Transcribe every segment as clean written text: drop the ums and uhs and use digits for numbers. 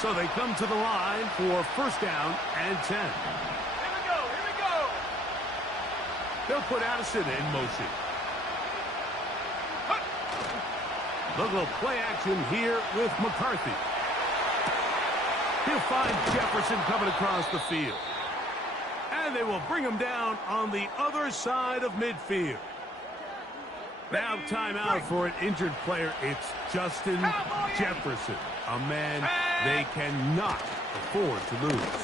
So they come to the line for first down and 10. Here we go, here we go. They'll put Addison in motion. They'll go play action here with McCarthy. He'll find Jefferson coming across the field. And they will bring him down on the other side of midfield. Now timeout for an injured player. It's Justin Jefferson, a man they cannot afford to lose.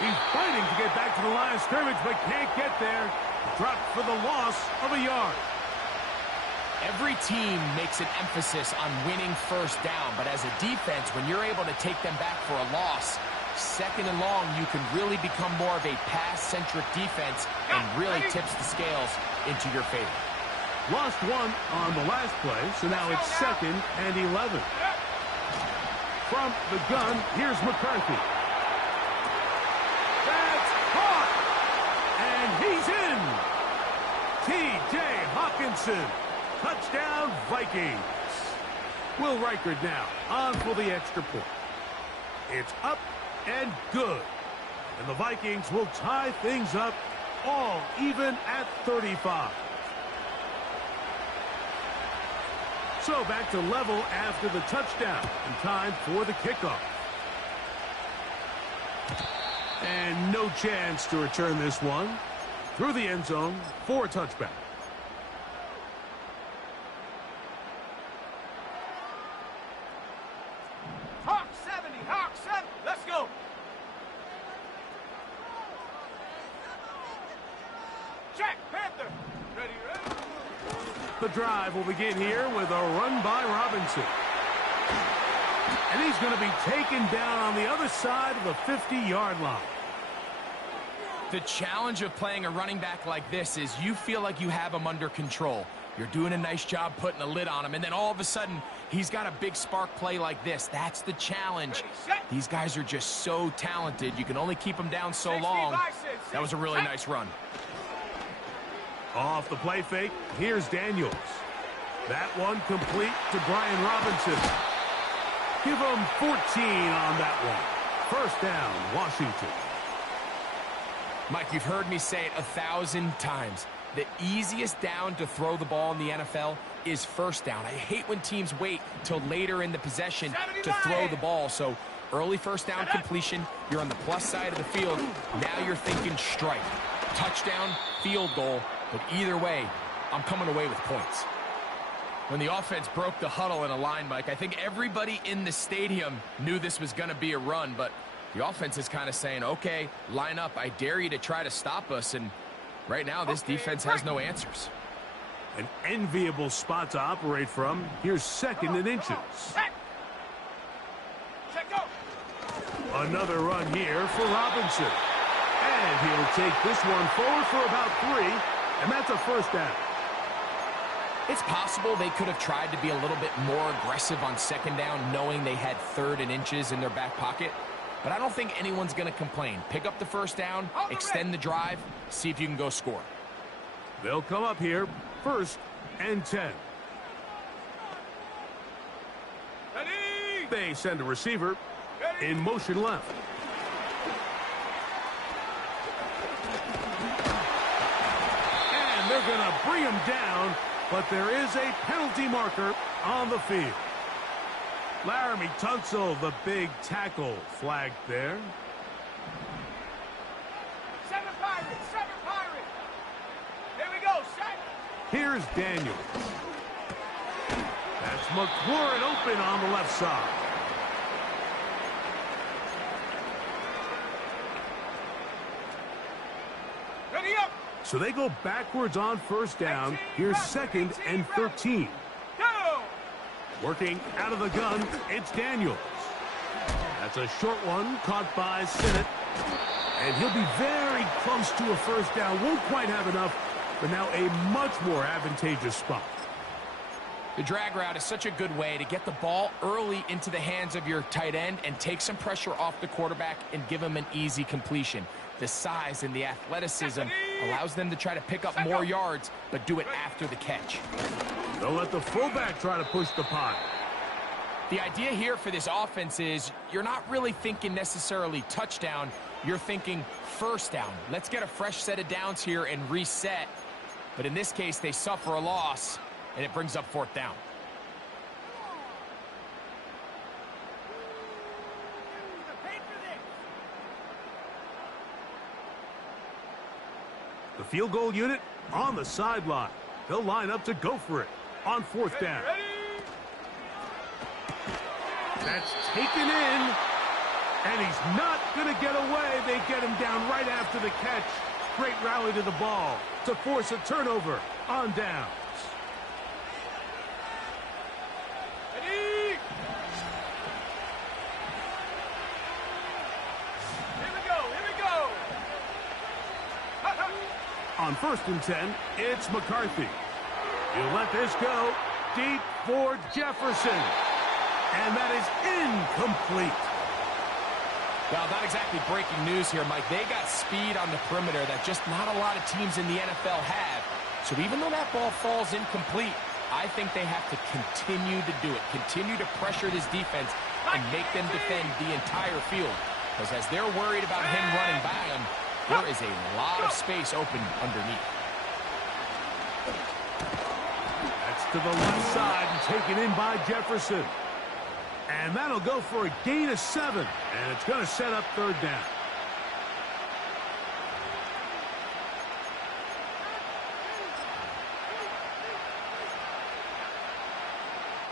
He's fighting to get back to the line of scrimmage, but can't get there. Dropped for the loss of a yard. Every team makes an emphasis on winning first down, but as a defense, when you're able to take them back for a loss, second and long, you can really become more of a pass-centric defense and really tips the scales into your favor. Lost one on the last play, so now it's second and 11. From the gun, here's McCarthy. That's caught! And he's in! T.J. Hawkinson. Touchdown, Vikings. Will Reichard now on for the extra point. It's up and good. And the Vikings will tie things up all even at 35. So back to level after the touchdown and time for the kickoff. And no chance to return this one through the end zone for a touchback. Hawk 70, Hawk 70. Let's go. Check, Panther. Ready, ready. The drive will begin here with a run by Robinson. And he's going to be taken down on the other side of the 50-yard line. The challenge of playing a running back like this is you feel like you have him under control. You're doing a nice job putting a lid on him, and then all of a sudden, he's got a big spark play like this. That's the challenge. These guys are just so talented. You can only keep them down so long. That was a really nice run. Off the play fake, here's Daniels. That one complete to Brian Robinson. Give him 14 on that one. First down, Washington. Mike, you've heard me say it 1,000 times. The easiest down to throw the ball in the NFL is first down. I hate when teams wait till later in the possession to throw the ball. So early first down completion, you're on the plus side of the field. Now you're thinking strike. Touchdown, field goal. But either way, I'm coming away with points. When the offense broke the huddle in a line, Mike, I think everybody in the stadium knew this was going to be a run, but the offense is kind of saying, okay, line up. I dare you to try to stop us. And right now, this defense has no answers. An enviable spot to operate from. Here's second and inches. Another run here for Robinson. And he'll take this one forward for about 3, and that's a first down. It's possible they could have tried to be a little bit more aggressive on second down, knowing they had third and inches in their back pocket. But I don't think anyone's going to complain. Pick up the first down, extend the drive, see if you can go score. They'll come up here, first and 10. Ready. They send a receiver in motion left. And they're going to bring him down, but there is a penalty marker on the field. Laramie Tunsil, the big tackle, flagged there. 7 Pirates, 7 Pirates. Here we go, set. Here's Daniels. That's McLaurin open on the left side. Ready up. So they go backwards on first down. Here's second and 13. Go. Working out of the gun, it's Daniels. That's a short one caught by Sinnott. And he'll be very close to a first down. Won't quite have enough, but now a much more advantageous spot. The drag route is such a good way to get the ball early into the hands of your tight end and take some pressure off the quarterback and give him an easy completion. The size and the athleticism allows them to try to pick up more yards, but do it after the catch. They'll let the fullback try to push the pot. The idea here for this offense is you're not really thinking necessarily touchdown. You're thinking first down. Let's get a fresh set of downs here and reset. But in this case, they suffer a loss, and it brings up 4th down. The field goal unit on the sideline. They'll line up to go for it on 4th down. That's taken in, and he's not going to get away. They get him down right after the catch. Great rally to the ball to force a turnover on downs. On 1st and 10, it's McCarthy. He'll let this go deep for Jefferson. And that is incomplete. Well, not exactly breaking news here, Mike. They got speed on the perimeter that just not a lot of teams in the NFL have. So even though that ball falls incomplete, I think they have to continue to do it. Continue to pressure this defense and make them defend the entire field. Because as they're worried about him running by them, there is a lot of space open underneath. That's to the left side and taken in by Jefferson. And that'll go for a gain of 7. And it's going to set up 3rd down.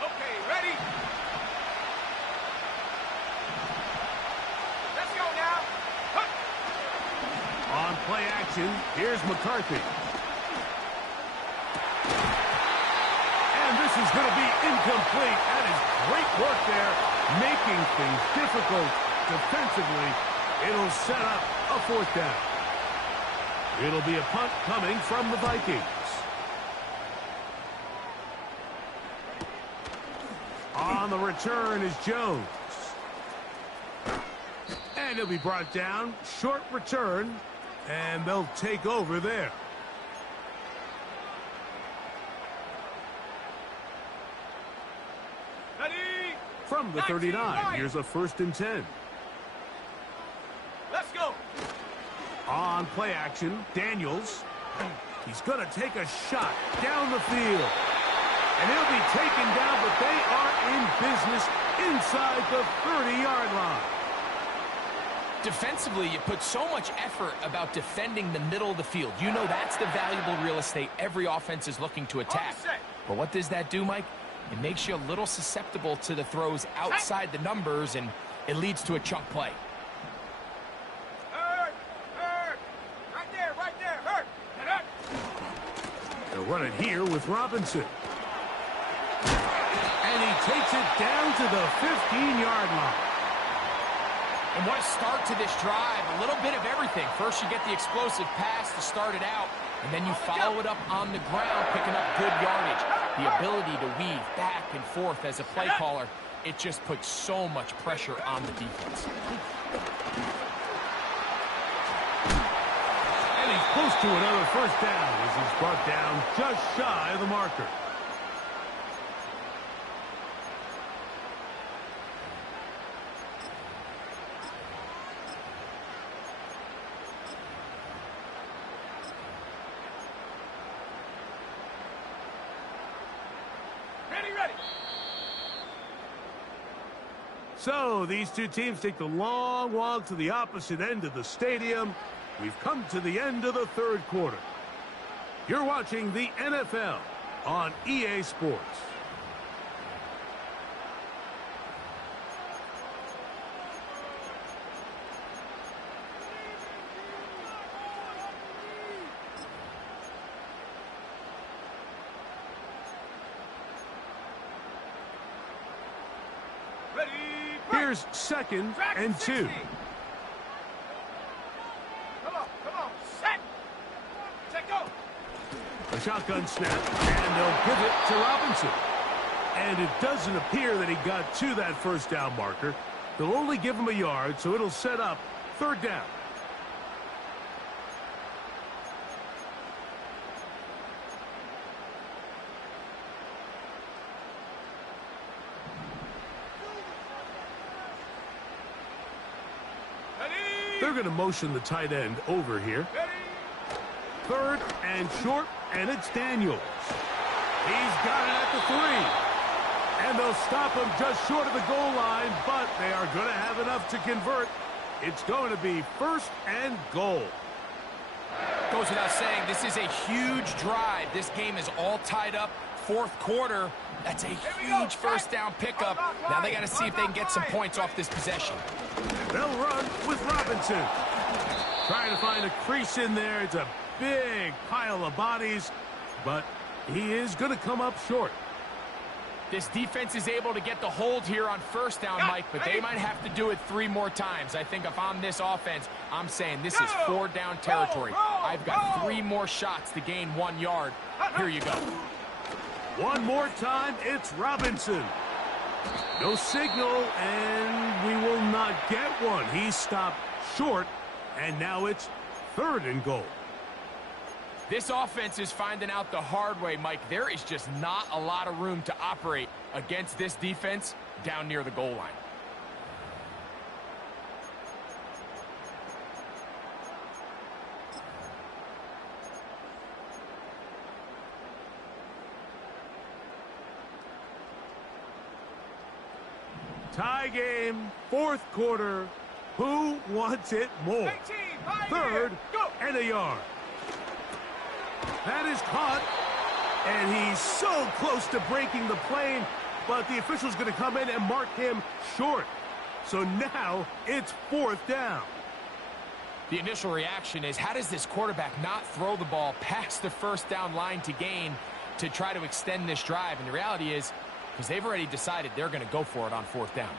Okay, ready? Let's go now. On play action, here's McCarthy. And this is going to be incomplete. That is great work there, making things difficult defensively. It'll set up a 4th down. It'll be a punt coming from the Vikings. On the return is Jones. And he'll be brought down. Short return. And they'll take over there. From the 39, here's a 1st and 10. Let's go. On play action, Daniels. He's going to take a shot down the field. And he'll be taken down, but they are in business inside the 30-yard line. Defensively, you put so much effort about defending the middle of the field. You know that's the valuable real estate every offense is looking to attack. But what does that do, Mike? It makes you a little susceptible to the throws outside the numbers, and it leads to a chunk play. Hurt. Right there, hurt. They'll run it here with Robinson. And he takes it down to the 15-yard line. And what a start to this drive. A little bit of everything. First, you get the explosive pass to start it out, and then you follow it up on the ground, picking up good yardage. The ability to weave back and forth as a play caller, it just puts so much pressure on the defense. And he's close to another 1st down as he's brought down just shy of the marker. Ready. So these two teams take the long walk to the opposite end of the stadium. We've come to the end of the 3rd quarter. You're watching the NFL on EA Sports. Here's 2nd and 2. Come on. Set, go. A shotgun snap, and they'll give it to Robinson. And it doesn't appear that he got to that 1st down marker. They'll only give him a yard, so it'll set up 3rd down. They're going to motion the tight end over here. Third and short, and it's Daniels. He's got it at the 3. And they'll stop him just short of the goal line, but they are going to have enough to convert. It's going to be 1st and goal. Goes without saying, this is a huge drive. This game is all tied up. 4th quarter, that's a huge first down pickup. Now they got to see if they can get some points off this possession. They'll run with Robinson. Trying to find a crease in there. It's a big pile of bodies, but he is going to come up short. This defense is able to get the hold here on 1st down, Mike, but they might have to do it 3 more times. I think if I'm this offense, I'm saying this is 4 down territory. I've got 3 more shots to gain 1 yard. Here you go. One more time, it's Robinson. No signal, and we will not get one. He stopped short, and now it's 3rd and goal. This offense is finding out the hard way, Mike. There is just not a lot of room to operate against this defense down near the goal line. Tie game, 4th quarter. Who wants it more? 3rd and a yard. That is caught, and he's so close to breaking the plane, but the official's going to come in and mark him short. So now it's 4th down. The initial reaction is, how does this quarterback not throw the ball past the 1st down line to gain to try to extend this drive? And the reality is, because they've already decided they're going to go for it on 4th down.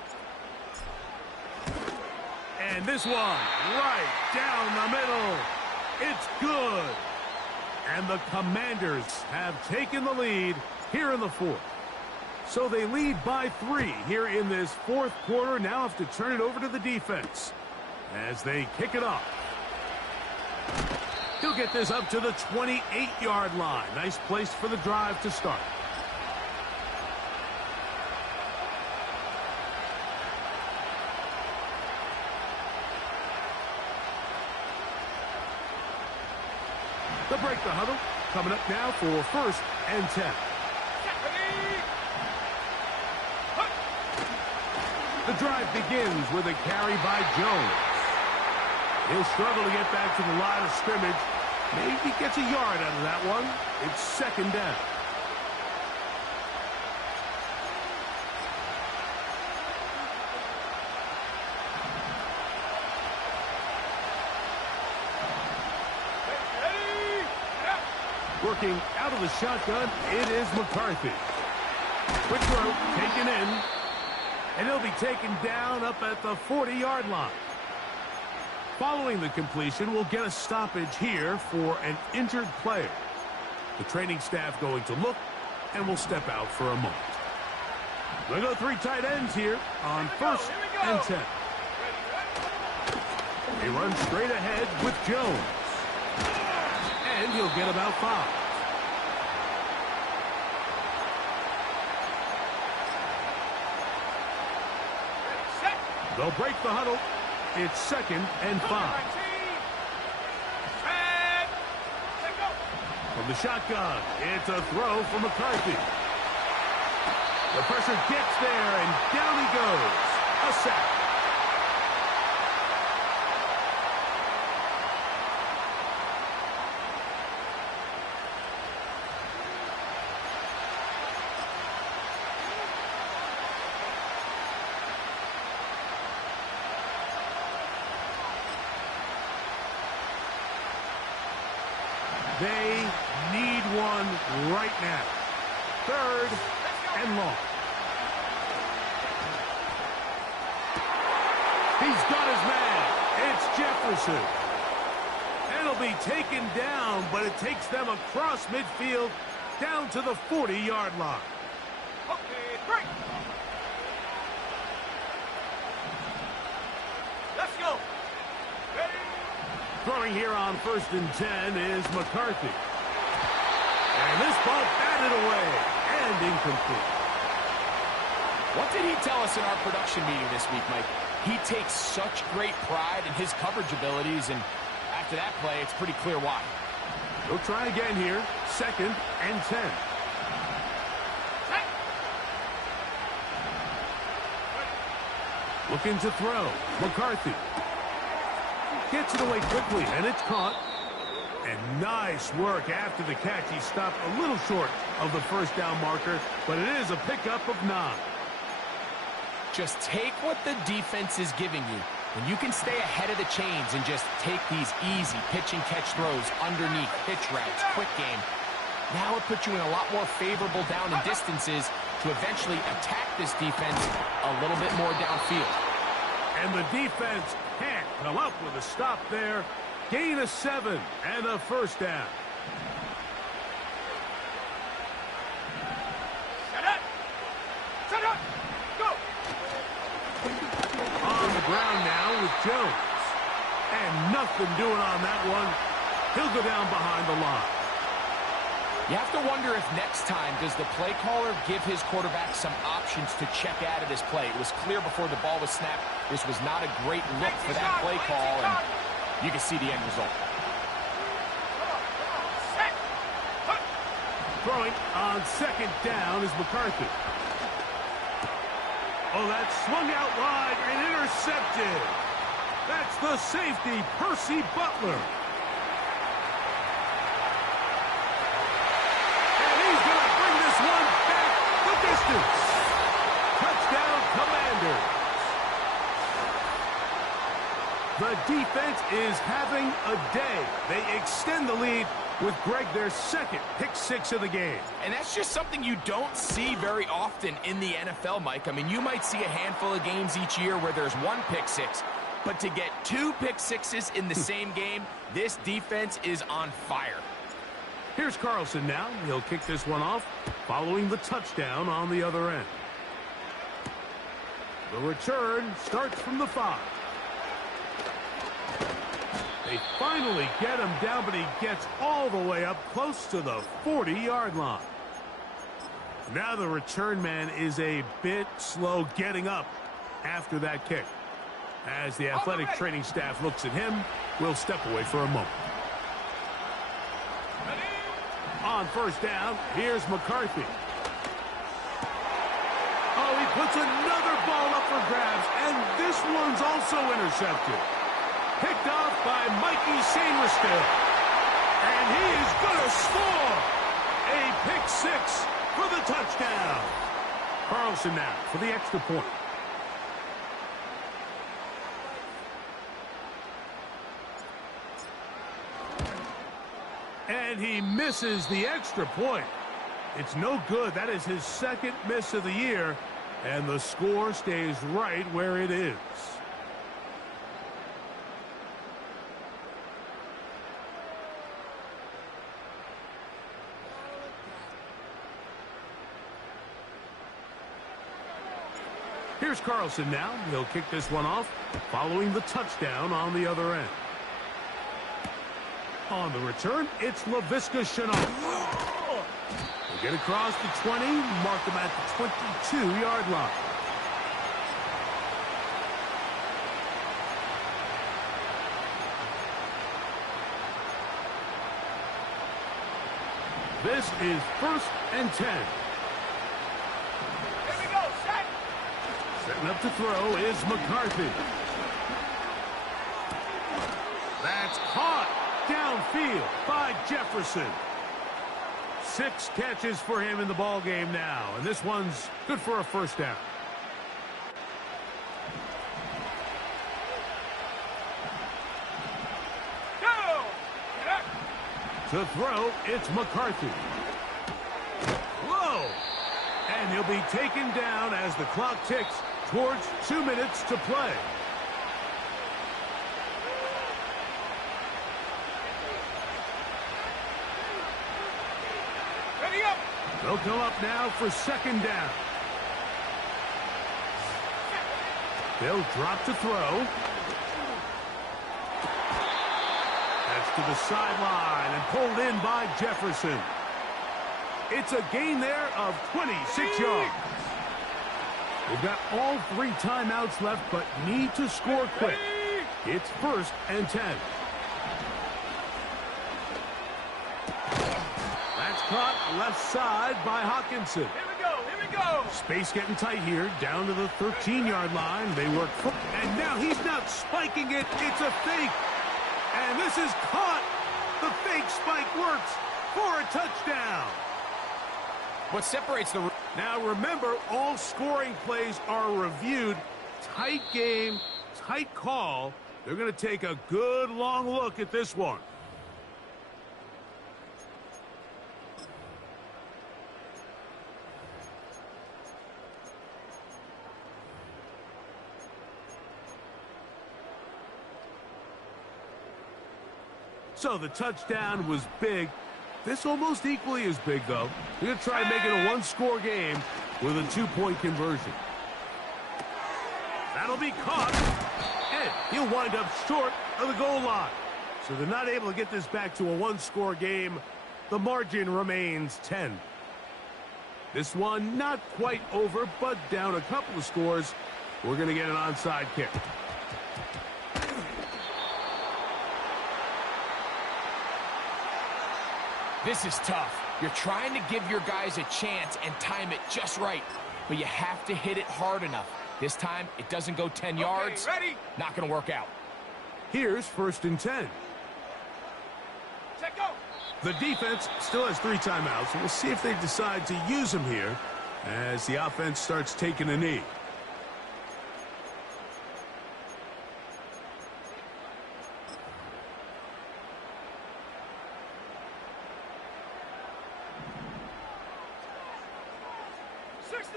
And this one right down the middle. It's good. And the Commanders have taken the lead here in the 4th. So they lead by 3 here in this 4th quarter. Now have to turn it over to the defense as they kick it off. He'll get this up to the 28-yard line. Nice place for the drive to start. They'll break the huddle. Coming up now for 1st and 10. The drive begins with a carry by Jones. He'll struggle to get back to the line of scrimmage. Maybe gets a yard out of that one. It's 2nd down. Working out of the shotgun, it is McCarthy. Quick throw, taken in. And he'll be taken down up at the 40-yard line. Following the completion, we'll get a stoppage here for an injured player. The training staff going to look, and we'll step out for a moment. We'll go 3 tight ends here on 1st and 10. He runs straight ahead with Jones. And he'll get about 5. They'll break the huddle. It's 2nd and 5. From the shotgun, it's a throw for McCarthy. The pressure gets there, and down he goes. A sack. They need one right now. 3rd and long. He's got his man. It's Jefferson. And he'll be taken down, but it takes them across midfield down to the 40-yard line. Okay, break. Let's go. Ready? Throwing here on 1st and 10 is McCarthy. And this ball batted away and incomplete. What did he tell us in our production meeting this week, Mike? He takes such great pride in his coverage abilities, and after that play, it's pretty clear why. He'll try again here. 2nd and 10. Looking to throw. McCarthy. Gets it away quickly, and it's caught. And nice work after the catch. He stopped a little short of the first down marker, but it is a pickup of 9. Just take what the defense is giving you. When you can stay ahead of the chains and just take these easy pitch and catch throws underneath, pitch routes, quick game, now it puts you in a lot more favorable down and distances to eventually attack this defense a little bit more downfield. And the defense can't come up with a stop there. Gain of 7 and a first down. Set up. Set up. Go. On the ground now with Jones. And nothing doing on that one. He'll go down behind the line. You have to wonder if next time does the play caller give his quarterback some options to check out of this play. It was clear before the ball was snapped. This was not a great look for that play call, and you can see the end result. Throwing on 2nd down is McCarthy. Oh, that's swung out wide and intercepted. That's the safety, Percy Butler. And he's going to bring this one back the distance. Touchdown, Commanders. The defense is having a day. They extend the lead with Greg, their 2nd pick 6 of the game. And that's just something you don't see very often in the NFL, Mike. I mean, you might see a handful of games each year where there's 1 pick 6, but to get 2 pick 6s in the same game, this defense is on fire. Here's Carlson now. He'll kick this one off following the touchdown on the other end. The return starts from the 5. They finally get him down, but he gets all the way up close to the 40-yard line. Now the return man is a bit slow getting up after that kick. As the athletic training staff looks at him, we'll step away for a moment. On 1st down, here's McCarthy. Oh, he puts another ball up for grabs, and this one's also intercepted. Picked off by Mikey Sainristil. And he is going to score. A pick 6 for the touchdown. Carlson now for the extra point. And he misses the extra point. It's no good. That is his 2nd miss of the year. And the score stays right where it is. Here's Carlson now. He'll kick this one off following the touchdown on the other end. On the return, it's Laviska Shenault. He'll get across the 20, mark him at the 22-yard line. This is 1st and 10. Setting up to throw is McCarthy. That's caught downfield by Jefferson. 6 catches for him in the ball game now, and this one's good for a first down. To throw, it's McCarthy. Whoa! And he'll be taken down as the clock ticks towards 2 minutes to play. Ready up. They'll come up now for 2nd down. They'll drop to throw. That's to the sideline and pulled in by Jefferson. It's a gain there of 26 yards. They've got all 3 timeouts left, but need to score quick. It's 1st and 10. That's caught left side by Hawkinson. Here we go, here we go. Space getting tight here, down to the 13-yard line. They work, and now he's not spiking it. It's a fake, and this is caught. The fake spike works for a touchdown. What separates the... Now remember, all scoring plays are reviewed. Tight game, tight call. They're going to take a good long look at this one. So the touchdown was big. This almost equally as big, though. We're going to try making a one-score game with a 2-point conversion. That'll be caught. And he'll wind up short of the goal line. So they're not able to get this back to a one-score game. The margin remains 10. This one not quite over, but down a couple of scores. We're going to get an onside kick. This is tough. You're trying to give your guys a chance and time it just right, but you have to hit it hard enough. This time, it doesn't go 10 yards. Ready? Not going to work out. Here's 1st and 10. Check go. The defense still has 3 timeouts, and we'll see if they decide to use them here as the offense starts taking a knee.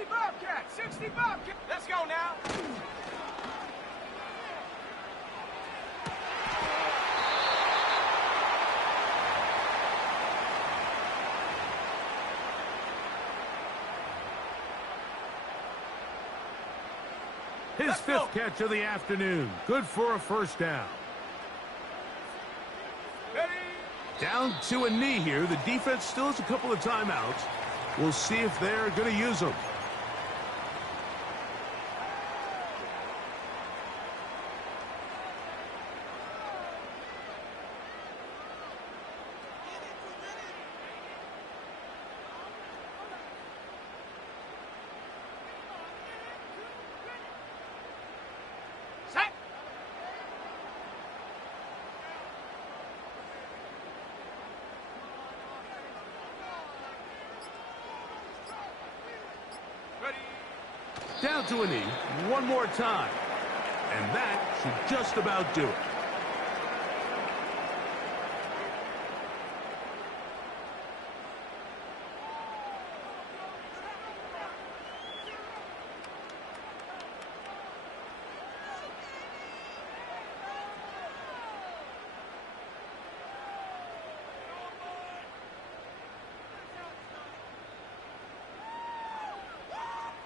Bobcat, 60 Bobcat. Let's go now. His 5th catch of the afternoon. Good for a 1st down. Ready? Down to a knee here. The defense still has a couple of timeouts. We'll see if they're going to use them. Set. Ready? Down to a knee. One more time. And that should just about do it.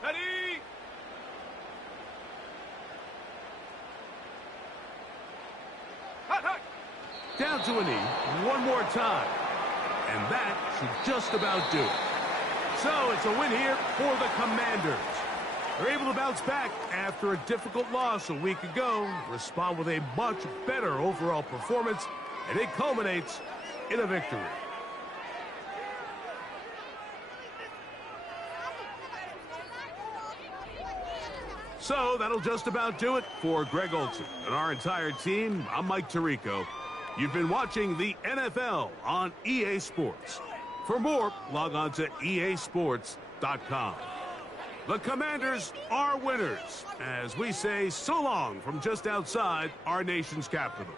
Ready? Hut, hut. Down to a knee. One more time. And that should just about do it. So it's a win here for the Commanders. They're able to bounce back after a difficult loss a week ago, respond with a much better overall performance, and it culminates in a victory. So that'll just about do it for Greg Olson and our entire team. I'm Mike Tirico. You've been watching the NFL on EA Sports. For more, log on to easports.com. The Commanders are winners, as we say so long from just outside our nation's capital.